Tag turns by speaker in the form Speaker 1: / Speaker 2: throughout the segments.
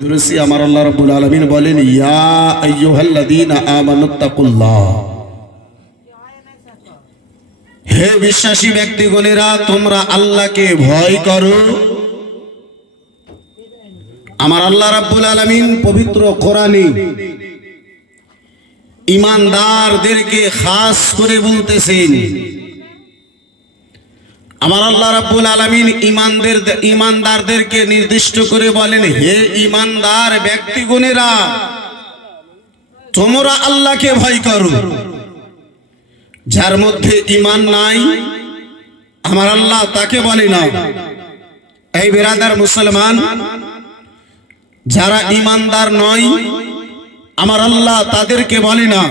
Speaker 1: দুরসি আমার আল্লাহ রাব্বুল আলামিন বলেন, ইয়া আইয়ুহাল্লাযীনা আমানুত্তাকুল্লাহ হে বিশ্বাসী ব্যক্তিগণেরা, তোমরা আল্লাহকে ভয় করো। আমার আল্লাহ রাব্বুল আলামিন পবিত্র কোরআনে ইমানদারদেরকে খাস করে বলতেছেন আমার আল্লাহ রাব্বুল আলামিন ইমানদের ইমানদারদেরকে নির্দিষ্ট করে বলেন, হে ইমানদার ব্যক্তিগণেরা, তোমরা আল্লাহকে ভয় করো। যার মধ্যে ইমান নাই, আমার আল্লাহ তাকে বলে না এই বেরাদার মুসলমান, যারা ইমানদার নয়, আমার আল্লাহ তাদেরকে বলে না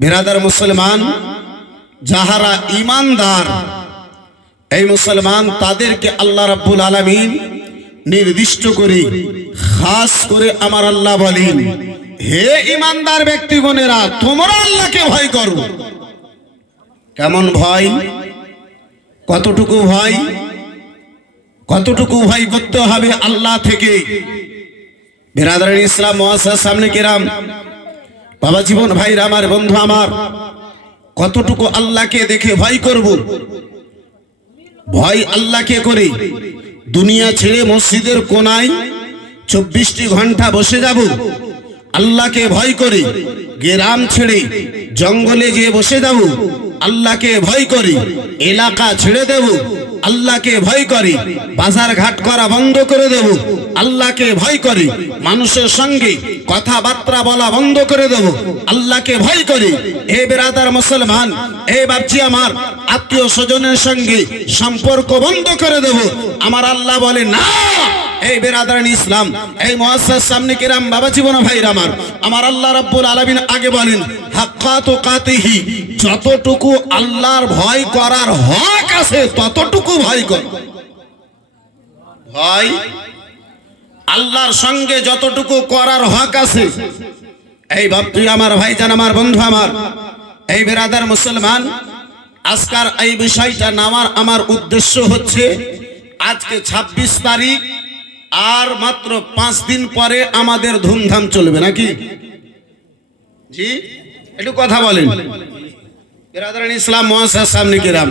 Speaker 1: বেরাদার মুসলমান, যাহারা ইমানদার এই মুসলমান, তাদেরকে আল্লাহ রাব্বুল আলামিন নির্দিষ্ট করে, খাস করে আমার আল্লাহ বলেন, হে ইমানদার ব্যক্তিগণেরা, তোমরা আল্লাহকে ভয় করো। কেমন ভয়? কতটুকু ভয়? কতটুকু ভয় করতে হবে আল্লাহ থেকে? বেরাদার ইসলাম, মহাসার সামনে কেরাম। বাবা জীবন, ভাইরা, আমার বন্ধু, আমার। কতটুকু আল্লাহকে দেখে ভয় করব? ভয় আল্লাহকে করে। দুনিয়া ছেড়ে মসজিদের কোনায় চব্বিশটি ঘণ্টা বসে যাব। আল্লাহকে ভয় করে। গ্রাম ছেড়ে জঙ্গলে গিয়ে বসে যাব। আল্লাহকে ভয় করে। এলাকা ছেড়ে দেব। আল্লাহকে ভয় করি, বাজার ঘাট করা বন্ধ করে দেব। আল্লাহকে ভয় করি, মানুষের সঙ্গে কথাবার্তা বলা বন্ধ করে দেব। আল্লাহকে ভয় করি এ বেরাদার মুসলমান এ বাপজি আমার, আত্মীয় স্বজনের সঙ্গে সম্পর্ক বন্ধ করে দেব। আমার আল্লাহ বলে, না! এই বেরাদারান ইসলাম, এই মহাসার সামনে কিরাম, বাবা জীবন ভাই আমার আমার আল্লাহ রাব্বুল আলামিন আগে বলেন, হাক্কাতু কাতিহি, যতটুকু আল্লাহর ভয় করার হক আছে, ততটুকু ভয় কর। ভয়? আল্লাহর সঙ্গে যতটুকু করার হক আছে। এই ভাবটি আমার ভাইজান, আমার বন্ধু আমার, এই বেরাদার মুসলমান, আজকার এই বিষয়টা নামার আমার উদ্দেশ্য হচ্ছে, আজকে ২৬ তারিখ আর মাত্র পাঁচ দিন পরে আমাদের ধুমধাম চলবে, নাকি? জি? একটু কথা বলেন। ইসলাম মহাসার সামনে কিরাম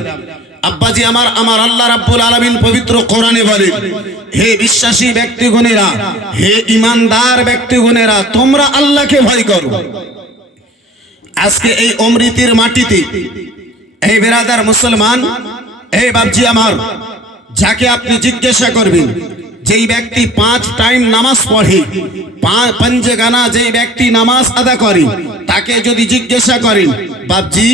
Speaker 1: আব্বাজি আমার আমার আল্লাহ রাব্বুল আলামিন পবিত্র কোরআনে বলে, হে বিশ্বাসী ব্যক্তিগণেরা, হে ইমানদার ব্যক্তিগণেরা, তোমরা আল্লাহকে ভয় করো। আজকে এই অমৃতির মাটিতে, এই বেরাদার মুসলমান, এই বাবজি আমার, যাকে আপনি জিজ্ঞাসা করবেন যেই ব্যক্তি পাঁচ টাইম নামাজ পড়ে পঞ্জে গানা যেই ব্যক্তি নামাজ আদা করে, তাকে যদি জিজ্ঞাসা করেন বাবজি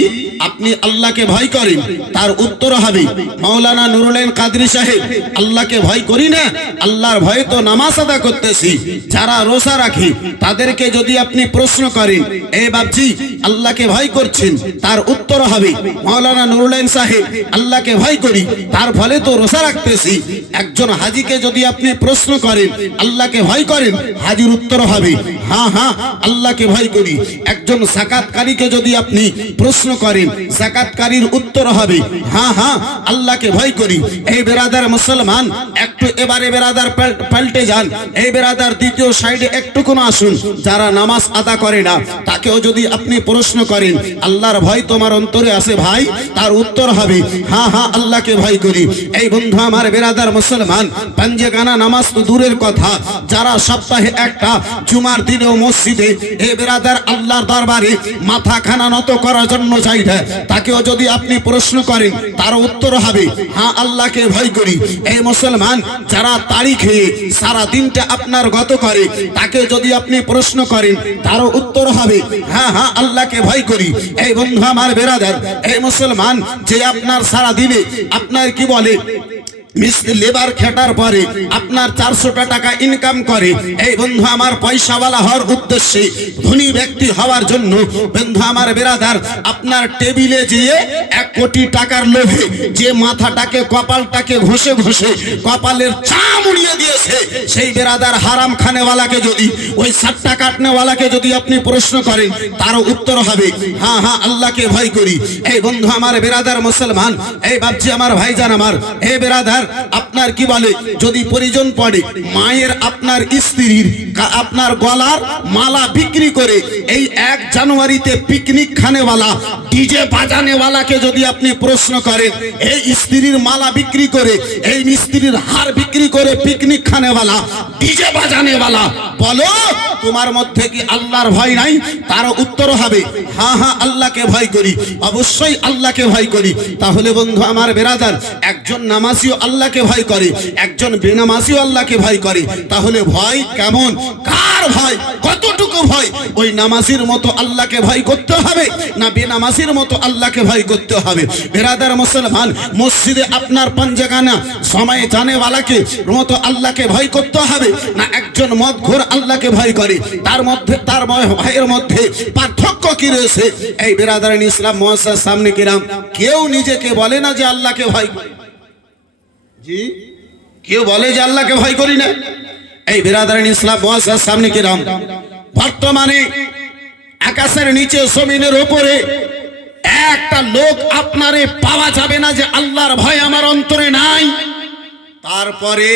Speaker 1: আপনি আল্লাহকে ভয় করেন? তার উত্তর হবে মাওলানা নুরুলাইন কাদরি সাহেব, আল্লাহকে ভয় করি না, আল্লাহর ভয়ে তো নামাজ আদা করতেছি। যারা রোজা রাখে, তাদেরকে যদি আপনি প্রশ্ন করেন, এ বাবজি আল্লাহকে ভয় করছেন? তার উত্তর হবে মাওলানা নুরুলাইন সাহেব, আল্লাহকে ভয় করি, তার ফলে তো রোজা রাখতেছি। একজন হাজিকে যদি আপনি প্রশ্ন করেন, আল্লাহকে ভয় করেন? হাজির উত্তর হবে। হ্যাঁ হ্যাঁ আল্লাহকে ভয় করি। একজন সাকাতকারীকে যদি আপনি প্রশ্ন করেন, জাকাতকারীর উত্তর হবে। হ্যাঁ হ্যাঁ আল্লাহকে ভয় করি। এই বেরাদার মুসলমান একটু এবারে বেরাদার পাল্টে যান। এই বেরাদার দ্বিতীয় সাইডে একটু আসুন। যারা নামাজ আদা করে না, তাকেও যদি আপনি প্রশ্ন করেন, আল্লাহর ভয় তোমার অন্তরে আছে ভাই? তার উত্তর হবে হ্যাঁ হ্যাঁ আল্লাহকে ভয় করি। এই বন্ধু আমার বেরাদার মুসলমান, পাঞ্জে গানা নামাজ তো দূরের কথা। যারা সপ্তাহে একটা, জুমার দিনেও মসজিদে, এ বেরাদার আল্লাহর দরবারে মাথা খানা নত করার জন্য যাই না। তাকেও যদি আপনি প্রশ্ন করেন, তার উত্তর হবে হ্যাঁ আল্লাহকে ভয় করি। এই মুসলমান যারা তাড়ি খেয়ে সারা দিনটা আপনার গত করে, তাকে যদি আপনি প্রশ্ন করেন, তারও উত্তর হবে। হ্যাঁ হ্যাঁ আল্লাহকে ভয় করি। এই বন্ধু আমার বেরাদার, এই মুসলমান, যে আপনার সারা দিনে আপনার কি বলে? মিস্ত্রি লেবার খেটার পরে আপনার চারশোটা টাকা ইনকাম করে। এই বন্ধু, আমার পয়সাওয়ালা হওয়ার উদ্দেশ্যে ধনী ব্যক্তি হওয়ার জন্য বন্ধু, আমার বেরাদার, আপনার টেবিলে যেয়ে এক কোটি টাকার লোভে যে মাথাটাকে, কপালটাকে ঘষে ঘষে কপালের চাম উড়িয়ে দিয়েছে, সেই বেরাদার হারাম খানেওয়ালাকে যদি, ওই সাতটা কাটনেওয়ালাকে যদি আপনি প্রশ্ন করেন, তারও উত্তর হবে হ্যাঁ হ্যাঁ আল্লাহকে ভয় করি। এই বন্ধু, আমার বেরাদার মুসলমান, এই বাপজি, আমার ভাইজান আমার এই বেরাদার বেরাদার আপনার কি বলে? যদি পরিজন পড়ে, মায়ের আপনার স্ত্রীর আপনার গলার মালা বিক্রি করে, এই এক জানুয়ারিতে পিকনিক খানেওয়ালা, ডিজে বাজানেওয়ালাকে যদি আপনি প্রশ্ন করেন, এই স্ত্রীর মালা বিক্রি করে, এই স্ত্রীর হার বিক্রি করে পিকনিক খানেওয়ালা, ডিজে বাজানেওয়ালা, বলো, তোমার মধ্যে কি আল্লাহর ভয় নাই? তার উত্তর হবে হ্যাঁ হ্যাঁ আল্লাহকে ভয় করি, অবশ্যই আল্লাহকে ভয় করি। তাহলে বন্ধু, আমার বেরাদার, একজন নামাজিও আল্লাহকে ভয় করে। একজন বেনামাজিও আল্লাহকে ভয় করে। তাহলে ভয় কেমন? কার ভয়? কতটুকু ভয়? ওই নামাজির মতো আল্লাহকে ভয় করতে হবে না বেনামাজির মতো আল্লাহকে ভয় করতে হবে? বেরাদার মুসলমান, মসজিদে আপনার পাঞ্জাগানা সময় জানেওয়ালাকে মতো আল্লাহকে ভয় করতে হবে না একজন মদ ঘোর আল্লাহকে ভয় করে? তার মধ্যে, তার ভয়- ভয়ের মধ্যে পার্থক্য কি রয়েছে? এই বেরাদারান ইসলাম মহাসার সামনে কিরাম কেউ নিজেকে বলে না যে আল্লাহকে ভয় করে কেউ বলে যে আল্লাহকে ভয় করি না। এই বিরাদারিন ইসলাম মহাসার সামনে কিরাম। বর্তমানে আকাশের নিচে, জমিনের ওপরে একটা লোক আপনারে পাওয়া যাবে না যে আল্লাহর ভয় আমার অন্তরে নাই। তারপরে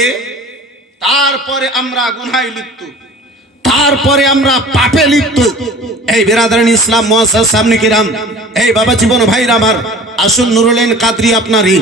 Speaker 1: তারপরে আমরা গুনায় লিপ্ত। তারপরে আমরা পাপে লিপ্ত। এই বেরাদারান ইসলাম মহাসার সামনে কিরাম এই বাবা জীবন ভাইরা আমার, আসুন নুরুলেন কাদরি আপনারই।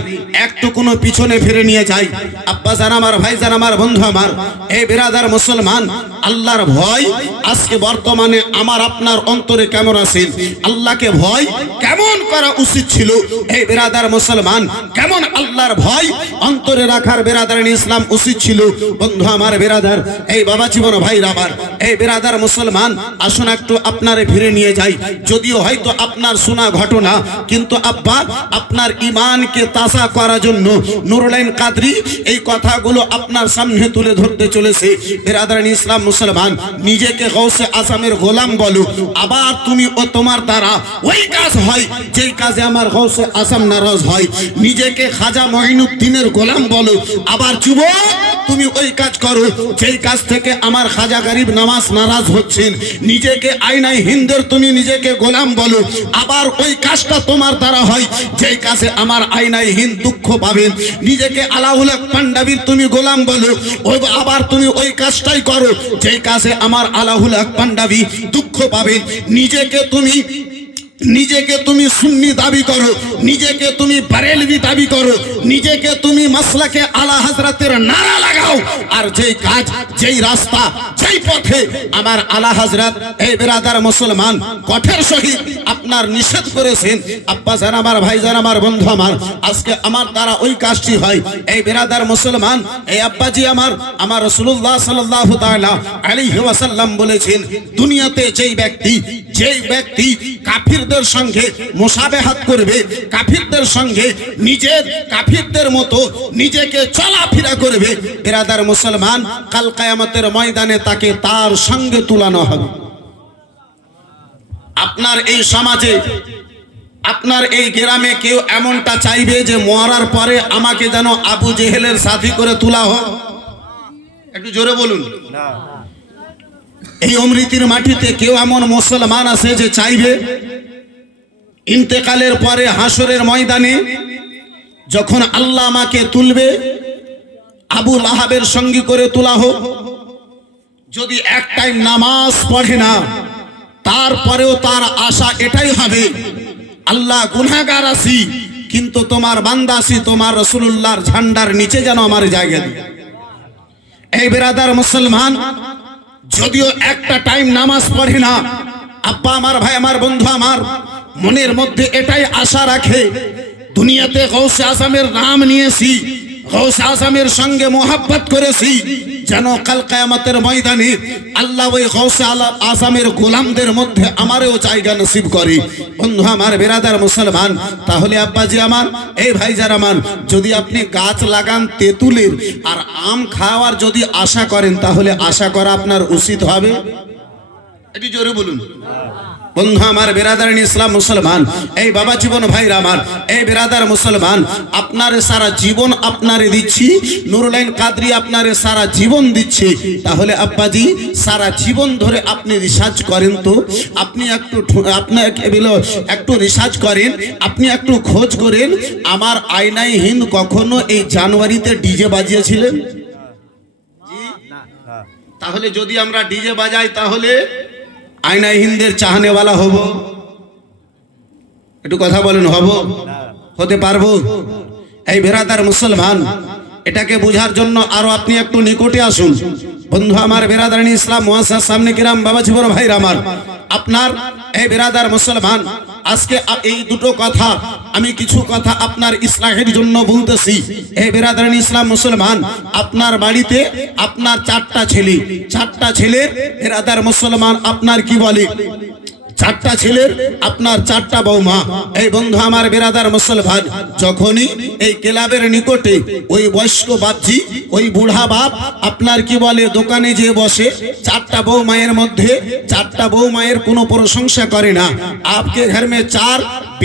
Speaker 1: একটু কোনো পিছনে ফিরে নিয়ে যাই। আব্বা জান আমার, ভাই জান আমার, বন্ধু আমার। এই বেরাদার মুসলমান, আল্লাহর ভয়, আজকে বর্তমানে আমার আপনার অন্তরে কেমন আছেন? আল্লাহকে ভয় কেমন করা উচিত ছিল? এই বেরাদার মুসলমান, কেমন আল্লাহর ভয় অন্তরে রাখার বেরাদার ইসলাম উচিত ছিল? বন্ধু আমার বেরাদার, এই বাবা জীবন ভাই আমার এই বেরাদার মুসলমান, আসুন একটু আপনারে ফিরে নিয়ে যাই। যদিও হয়তো আপনার শোনা ঘটনা, কিন্তু আব্বা, আপনার ইমানকে তাসা করার জন্য নুরুলাইন কাদরি এই কথাগুলো আপনার সামনে তুলে ধরতে চলেছে। বেরাদার ইসলাম মুসলমান, নিজেকে গৌসে আসামের গোলাম বলো, আবার তুমি ও তোমার দ্বারা ওই কাজ হয়, যেই কাজে আমার গৌসে আসাম নারাজ হয়। নিজেকে খাজা মহিনুদ্দিনের গোলাম বলো, আবার যুবক তুমি ওই কাজ করো। যেই কাজ থেকে আমার খাজা গরিব নামাজ নারাজ হচ্ছেন, নিজেকে আইনাই হিন্দের তুমি নিজেকে গোলাম বলো। আবার ওই কাজটা তোমার দ্বারা হয়। যেই কাজে আমার আইনাই হিন্দ দুঃখ পাবেন, নিজেকে আলাউল হক পান্ডাবির তুমি গোলাম বলো। ওই আবার তুমি ওই কাজটাই করো। যেই কাজে আমার আলাহুল হক পান্ডাবি দুঃখ পাবেন, নিজেকে তুমি নিজেকে তুমি সুন্নি দাবি করো, নিজেকে তুমি বারেলভি দাবি করো, নিজেকে তুমি মাসলাকে আলা হাজরাতের নারা লাগাও, আর যেই কাজ, যেই রাস্তা, যেই পথে আমার আলা হাজরাত, এই বেরাদার মুসলমান কঠের সহিত আপনার নিষেধ করেছেন, আব্বা জান আমার, ভাই জান আমার, বন্ধু আমার, আজকে আমার দ্বারা ওই কাজটি হয়। এই বেরাদার মুসলমান, এই আব্বাজি আমার আমার রসুল্লাহ সাল্লাহ তাআলা আলাইহি ওয়াসাল্লাম বলেছেন, দুনিয়াতে যেই ব্যক্তি যেই ব্যক্তি কাফিরদের সঙ্গে মোসাবেহাত করবে, কাফিরদের সঙ্গে নিজের কাফিরদের মতো নিজেকে চলাফেরা করবে, বেরাদার মুসলমান, কাল কায়ামতের ময়দানে তাকে তার সঙ্গে তুলানো হবে। আপনার এই সমাজে, আপনার এই গ্রামে কেউ এমনটা চাইবে যে মরার পরে আমাকে যেন আবু জেহেলের সাথী করে তোলা হোক? একটু জোরে বলুন। এই অমৃতির মাটিতে কেউ এমন মুসলমান আছে যে চাইবে ইন্তেকালের পরে হাসরের ময়দানে যখন আল্লাহ আমাকে তুলবে, আবু আহাবের সঙ্গী করে তোলা হোক। যদি এক টাইম নামাজ পড়ে না, তারপরেও তার আশা এটাই হবে, আল্লাহ গুনাগার আছি, কিন্তু তোমার বান্দা আছি, তোমার রসুল্লাহর ঝান্ডার নিচে যেন আমার জায়গা দিই এই বেরাদার মুসলমান যদিও একটা টাইম নামাজ পড়ে না, আব্বা আমার, ভাই আমার, বন্ধু আমার, মনের মধ্যে এটাই আশা রাখে, দুনিয়াতে গৌসে আসামের নাম নিয়েছি গৌসে আসামের সঙ্গে মোহাব্বত করেছি, যেন কাল কায়ামতের ময়দানে আল্লাহ ওই গৌসে আসামের গোলামদের মধ্যে আমারও জায়গা নসিব করে। বন্ধু আমার, বেরাদার মুসলমান, তাহলে আব্বাজি আমার, এই ভাইজার আমার, যদি আপনি গাছ লাগান তেঁতুলের আর আম খাওয়ার যদি আশা করেন, তাহলে আশা করা আপনার উচিত হবে। এটি জোরে বলুন। বন্ধু আমার বেরাদার ইসলাম মুসলমান। এই বাবা জীবন ভাইরা আমার এই বেরাদার মুসলমান আপনারে সারা জীবন আপনারে দিচ্ছি নুরুলাইন কাদরি আপনারে সারা জীবন দিচ্ছে। তাহলে আব্বাজি সারা জীবন ধরে আপনি রিসার্চ করেন তো আপনি একটু আপনাকে বিলো একটু রিসার্চ করেন আপনি একটু খোঁজ করেন আমার আয়নাই হিন্দ কখনো এই জানুয়ারিতে ডিজে বাজিয়েছিলেন? তাহলে যদি আমরা ডিজে বাজাই তাহলে আয়না হিন্দের চাহনেওয়ালা হব। একটু কথা বলেন, হব? হতে পারব? এই বেরাদার মুসলমান, এটাকে বোঝার জন্য আরও আপনি একটু নিকটে আসুন। বন্ধু আমার বেরাদারিনী ইসলাম মহাসার সামনে কিরাম বাবা জীবন ভাই আমার। আপনার এই বেরাদার মুসলমান আজকে এই দুটো কথা আমি কিছু কথা আপনার ইসলামের জন্য বলতেছি। এই বেরাদারানি ইসলাম মুসলমান, আপনার বাড়িতে আপনার চারটা ছেলে, চারটা ছেলের বেরাদার মুসলমান আপনার কি বলে? চারটা ছেলের, আপনার চারটা বৌমা। এই বন্ধু আমার বেরাদার মুসলমান যখনই এই ক্লাবের নিকটে ওই বয়স্ক বাপজি ওই বুড়া বাপ, আপনার কি বলে, দোকানে যে বসে, চারটা বউ মায়ের মধ্যে, চারটা বউ মায়ের কোনো প্রশংসা করে না।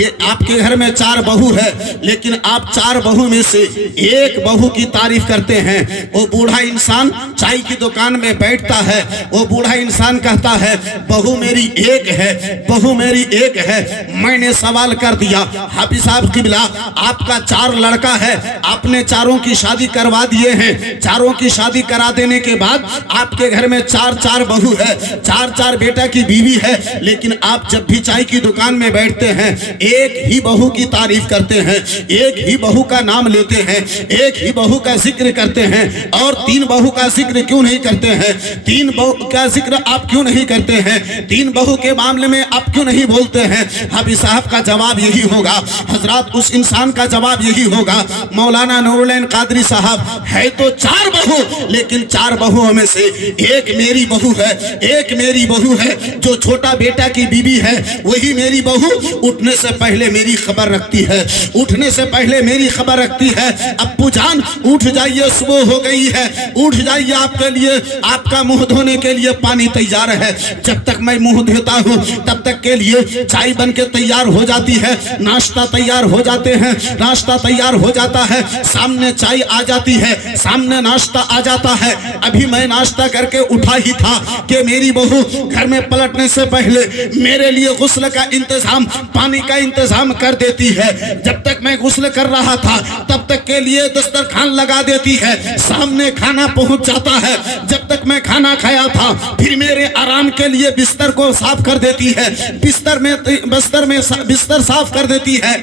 Speaker 1: آپ کے گھر میں چار بہو ہے، لیکن آپ چار بہو میں سے ایک بہو کی تعریف کرتے ہیں۔ وہ بوڑھا انسان چائے کی دکان میں بیٹھتا ہے، وہ بوڑھا انسان کہتا ہے، بہو میری ایک ہے، بہو میری ایک ہے۔ میں نے سوال کر دیا، حافظ صاحب قبلہ، آپ کا چار لڑکا ہے، آپ نے چاروں کی شادی کروا دیے ہیں۔ چاروں کی شادی کرا دینے کے بعد آپ کے گھر میں چار چار بہو ہے۔ چار چار بیٹا کی بیوی ہے، لیکن آپ جب بھی چائے کی دکان میں بیٹھتے ہیں ایک ہی بہو کی تعریف کرتے ہیں، ایک ہی بہو کا نام لیتے ہیں، ایک ہی بہو کا ذکر کرتے ہیں۔ اور تین بہو کا ذکر کیوں نہیں کرتے ہیں؟ تین بہو کا ذکر آپ کیوں نہیں کرتے ہیں؟ تین بہو کے معاملے میں آپ کیوں نہیں بولتے ہیں؟ حبی صاحب کا جواب یہی ہوگا۔ حضرات، اس انسان کا جواب یہی ہوگا۔ مولانا نورلین قادری صاحب، ہے تو چار بہو، لیکن چار بہو میں سے ایک میری بہو ہے۔ ایک میری بہو ہے جو چھوٹا بیٹا کی بیوی بی ہے۔ وہی میری بہو، اٹھنے سے سے پہلے میری خبر رکھتی ہے، اٹھنے سے پہلے میری خبر رکھتی ہے۔ ابو جان، اٹھ جائیے، صبح ہو گئی ہے۔ اٹھ جائیے آپ کے لیے، آپ کا منہ دھونے کے لیے پانی تیار ہے۔ جب تک میں منہ دھوتا ہوں، تب تک کے لیے چائے بن کے تیار ہو جاتی ہے۔ ناشتہ تیار ہو جاتے ہیں، ناشتہ تیار ہو جاتا ہے۔ سامنے چائے آ جاتی ہے، سامنے ناشتہ آ جاتا ہے۔ ابھی میں ناشتہ کر کے اٹھا ہی تھا کہ میری بہو گھر میں پلٹنے سے پہلے میرے لیے غسل کا انتظام، پانی کا انتظام کر دیتی ہے۔ جب تک میں غسل کر رہا تھا، تب تک کے لیے دسترخان لگا دیتی ہے۔ سامنے کھانا پہنچ جاتا ہے۔ جب تک میں کھانا کھایا تھا، پھر میرے آرام کے لیے بستر کو صاف کر دیتی ہے۔ بستر میں بستر میں بستر صاف کر دیتی ہے۔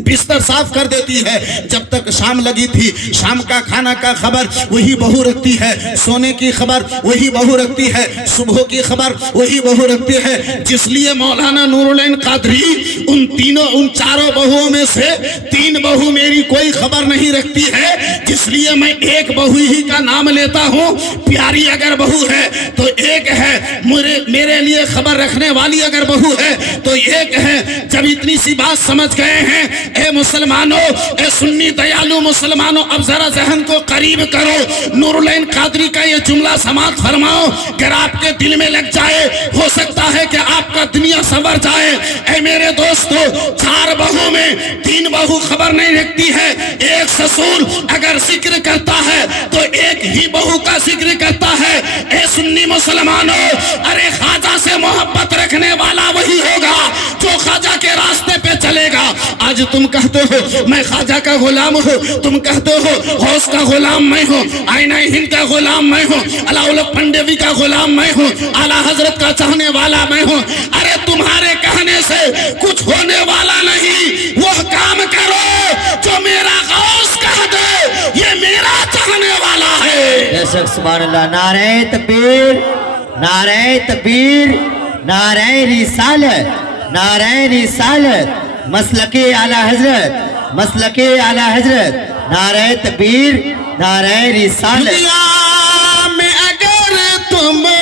Speaker 1: بستر صاف کر دیتی ہے۔ جب تک شام لگی تھی، شام کا کھانا کا خبر وہی بہو رکھتی ہے۔ سونے کی خبر وہی بہو رکھتی ہے۔ صبح کی خبر وہی بہو رکھتی ہے۔ جس لیے مولانا نورولین قادری ان تینوں، ان چاروں بہووں میں سے تین بہو میری کوئی خبر نہیں رکھتی ہے۔ جس لیے میں ایک بہو ہی کا نام لیتا ہوں۔ پیاری اگر بہو ہے تو ایک ہے۔ میرے میرے لیے خبر رکھنے والی اگر بہو ہے تو ایک ہے۔ جب اتنی سی بات سمجھ گئے ہیں اے مسلمانوں اے سنی دیالو مسلمانوں اب ذرا ذہن کو قریب کرو۔ نور العین قادری کا یہ جملہ سماعت فرماؤ گر آپ کے دل میں لگ جائے، ہو سکتا ہے کہ آپ کا دنیا سنور جائے۔ اے میرے دوستو، چار بہو میں تین بہو خبر نہیں رکھتی ہے۔ ایک سسول اگر ذکر کرتا ہے، تو ایک ہی بہو کا ذکر کرتا ہے۔ اے سنی مسلمانوں ارے خواجہ سے محبت رکھنے والا وہی ہوگا جو خواجہ کے راستے پہ چلے گا۔ آج تم کہتے ہو میں خاجہ کا غلام ہوں؟ تم کہتے ہو غوث کا غلام میں ہوں؟ آئینہ ہند کا غلام میں ہوں؟ علاؤل پنڈیوی کا غلام میں ہوں؟ اعلیٰ حضرت کا چاہنے والا میں ہوں؟ ارے تمہارے کہنے سے کچھ ہونے والا نہیں۔ وہ کام کرو
Speaker 2: جو میرا غوث کہہ دے۔ یہ میرا چاہنے والا ہے۔ جیسے سبحان اللہ، نعرہ تکبیر نعرہ تکبیر، نعرہ رسالت نعرہ رسالت۔
Speaker 1: مسلک اعلی حضرت مسلک اعلی حضرت نعرہ تکبیر نعرہ رسالت۔ دنیا میں اگر تمہیں